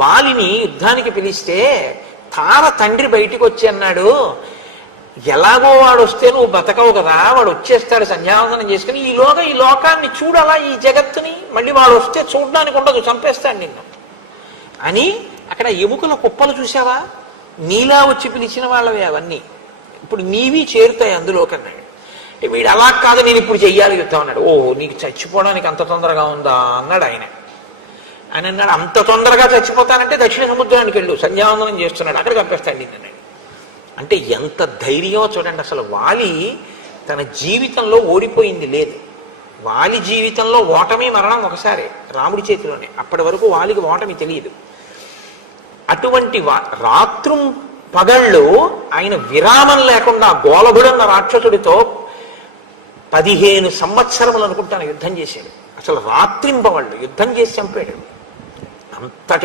వాలిని యుద్ధానికి పిలిస్తే తార తండ్రి బయటికి వచ్చి అన్నాడు, ఎలాగో వాడు వస్తే నువ్వు బతకవు కదా, వాడు వచ్చేస్తాడు సంధ్యావందనం చేసుకుని, ఈలోగా ఈ లోకాన్ని చూడాలా, ఈ జగత్తుని, మళ్ళీ వాడు వస్తే చూడడానికి ఉండదు, చంపేస్తాడు నిన్ను అని. అక్కడ ఎముకల కుప్పలు చూసావా, నీలా వచ్చి పిలిచిన వాళ్ళవి అవన్నీ, ఇప్పుడు నీవి చేరుతాయి అందులోకన్నాడు. అంటే వీడు అలా కాదు, నేను ఇప్పుడు చెయ్యాలి యుద్ధం అన్నాడు. ఓ నీకు చచ్చిపోవడానికి అంత తొందరగా ఉందా అన్నాడు ఆయన. ఆయన అన్నాడు, అంత తొందరగా చచ్చిపోతానంటే దక్షిణ సముద్రానికి వెళ్ళు, సంధ్యావందనం చేస్తున్నాడు, అక్కడ చంపేస్తాడు నిన్నన్నాడు. అంటే ఎంత ధైర్యమో చూడండి. అసలు వాలి తన జీవితంలో ఓడిపోయింది లేదు. వాలి జీవితంలో ఓటమి మరణం ఒకసారి రాముడి చేతిలోనే, అప్పటి వరకు వాలికి ఓటమి తెలియదు. అటువంటి రాత్రుం పగళ్ళు ఆయన విరామం లేకుండా గోలభుడన్న రాక్షసుడితో 15 సంవత్సరములు అనుకుంటాను యుద్ధం చేశాడు. అసలు రాత్రింపవాళ్ళు యుద్ధం చేసి చంపాడు. అంతటి